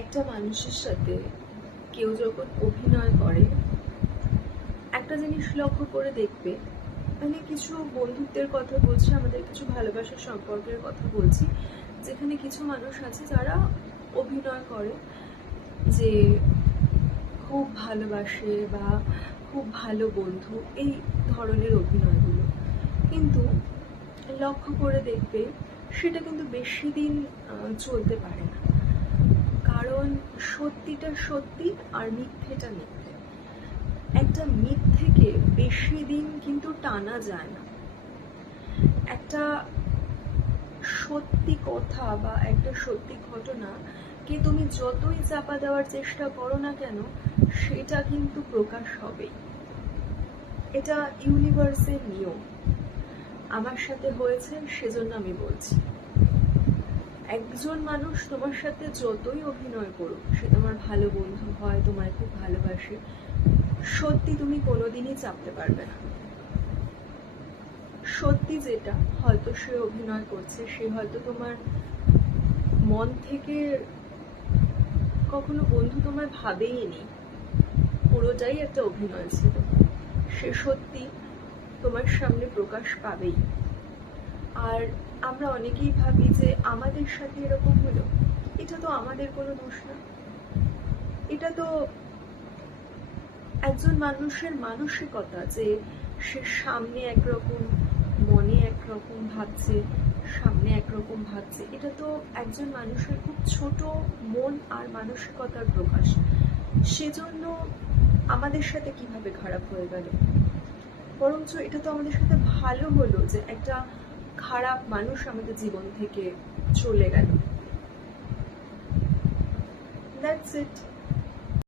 একটা মানুষের সাথে কেউ যখন অভিনয় করে, একটা জিনিস লক্ষ্য করে দেখবে, মানে কিছু বন্ধুত্বের কথা বলছি, আমাদের কিছু ভালোবাসার সম্পর্কের কথা বলছি, যেখানে কিছু মানুষ আছে যারা অভিনয় করে যে খুব ভালোবাসে বা খুব ভালো বন্ধু, এই ধরনের অভিনয়গুলো কিন্তু লক্ষ্য করে দেখবে সেটা কিন্তু বেশি দিন চলতে পারে না। কারণ সত্যিটা সত্যি আর মিথ্যেটা মিথ্যে। একটা মিথ্যেকে বেশি দিন কিন্তু টানা যায় না। একটা সত্যি কথা বা একটা সত্যি ঘটনা কে তুমি যতই চাপা দেওয়ার চেষ্টা করো না কেন, সেটা কিন্তু প্রকাশ হবেই। এটা ইউনিভার্সের নিয়ম। আমার সাথে হয়েছে, সেজন্য আমি বলছি। একজন মানুষ তোমার সাথে যতই অভিনয় করুক, সে তোমার ভালো বন্ধু হয়, তোমায় খুব ভালোবাসে, সত্যি তুমি কোনোদিনই চাপতে পারবে না। সত্যি যেটা, হয়তো সে অভিনয় করছে, সে হয়তো তোমার মন থেকে কখনো বন্ধু তোমার ভাবেই নি, পুরোটাই একটা অভিনয় ছিল, সে সত্যি তোমার সামনে প্রকাশ পাবেই। আর আমরা অনেকেই ভাবি যে আমাদের সাথে এরকম হলো, এটা তো আমাদের কোনো দোষ না, এটা তো একজন মানুষের মানসিকতা, যে সে সামনে একরকম, মনে একরকম ভাবছে, সামনে একরকম ভাবছে, এটা তো একজন মানুষের খুব ছোট মন আর মানসিকতার প্রকাশ। সেজন্য আমাদের সাথে কিভাবে খারাপ হয়ে গেল? বরঞ্চ এটা তো আমাদের সাথে ভালো হলো যে একটা খারাপ মানুষ আমাদের জীবন থেকে চলে গেল। That's it.